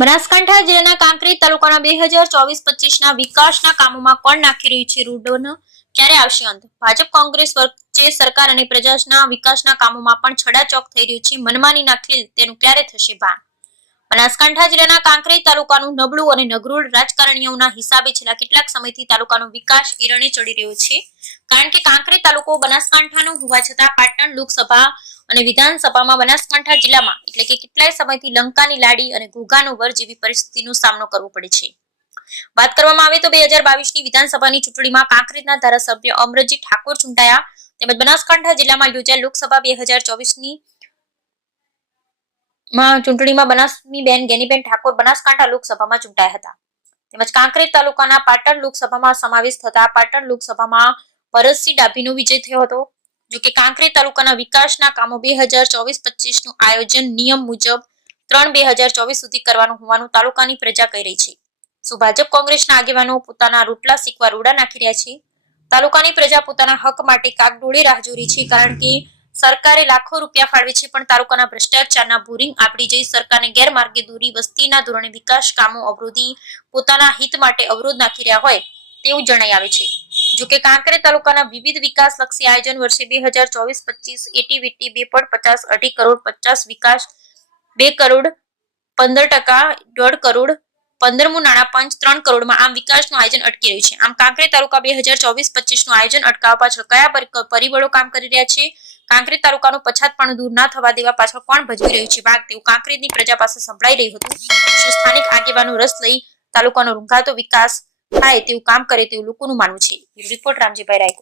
બનાસકાંઠા જિલ્લાના કાંકરી તાલુકાના બે હજાર ચોવીસ પચીસના વિકાસના કામોમાં કોણ નાખી રહ્યું છે રૂડોનો. ક્યારે આવશે અંત? ભાજપ કોંગ્રેસ વચ્ચે સરકાર અને પ્રજાના વિકાસના કામોમાં પણ છડાચોક થઈ રહ્યું છે. મનમાની નાખેલ તેનું ક્યારે થશે ભાન? બનાસકાંઠા જિલ્લાના કાંકરેજ તાલુકાનું નબળું અને નગરોળ રાજકારણીઓના હિસાબે છેલ્લા કેટલાક સમયથી તાલુકાનો વિકાસ ઈરણે ચડી રહ્યો છે. કારણ કે કાંકરેજ તાલુકો બનાસકાંઠાનો હોવા છતાં પાટણ લોકસભા અને વિધાનસભામાં બનાસકાંઠા જિલ્લામાં એટલે કે કેટલાય સમયથી લંકાની લાડી અને ઘોઘાનો વર જેવી પરિસ્થિતિનો સામનો કરવો પડે છે. વાત કરવામાં આવે તો બે હજાર બાવીસની વિધાનસભાની ચૂંટણીમાં કાંકરેજના ધારાસભ્ય અમરજી ઠાકોર ચૂંટાયા. તેમજ બનાસકાંઠા જિલ્લામાં યોજાયેલ લોકસભા બે હજાર ચોવીસની માં ચૂંટણીમાં બનાસની બેન ગેનીબેન ઠાકોર બનાસકાંઠા લોકસભામાં ચૂંટાયા હતા. તેમજ કાંકરેજ તાલુકાના પાટણ લોકસભામાં સમાવેશ થતા પાટણ લોકસભામાં ભરતસિંહ ડાભીનો વિજય થયો હતો. જો કાંકરી તાલુકાના વિકાસના કામો બે હજાર ચોવીસ પચીસનું આયોજન નિયમ મુજબ ત્રણ બે હજાર ચોવીસ સુધી કરવાનું હોવાનું તાલુકાની પ્રજા કહી રહી છે. શું ભાજપ કોંગ્રેસના આગેવાનો પોતાના રોટલા શીખવા રૂડા નાખી રહ્યા છે? તાલુકાની પ્રજા પોતાના હક માટે કાગડોળે રાહ જોરી છે કારણ કે સરકારે લાખો રૂપિયા ફાળવે છે પણ તાલુકાના ભ્રષ્ટાચારના બોરિંગ આપડી જઈ સરકારને ગેરમાર્ગે દોરી વસ્તીના ધોરણે વિકાસ કામો અવરોધી પોતાના હિત માટે અવરોધ નાખી રહ્યા હોય તેવું જણાઈ આવે છે. જો કે કાંકરેજ તાલુકાના વિવિધ વિકાસલક્ષી આયોજન વર્ષે બે હજાર ચોવીસ પચીસ એટીવીટી બે પોઈન્ટ પચાસ અઢી કરોડ પચાસ વિકાસ બે કરોડ પંદર ટકા દોઢ કરોડ પંદરમું નાણાં પંચ ત્રણ કરોડમાં આમ વિકાસનું આયોજન અટકી રહ્યું છે. આમ કાંકરે તાલુકા બે હજાર ચોવીસ પચીસનું આયોજન અટકાવવા પાછળ કયા પરિબળો કામ કરી રહ્યા છે? કાંકરી તાલુકાનું પછાત પણ દૂર ના થવા દેવા પાછળ કોણ ભજવી રહ્યું છે? ભાગ તેવું કાંકરેજની પ્રજા પાસે સંભળાઈ રહ્યું હતું. સ્થાનિક આગેવાનો રસ લઈ તાલુકાનો રૂંઘાતો વિકાસ થાય તેવું કામ કરે તેવું લોકોનું માનવું છે. રિપોર્ટ રામજીભાઈ રાયકોટ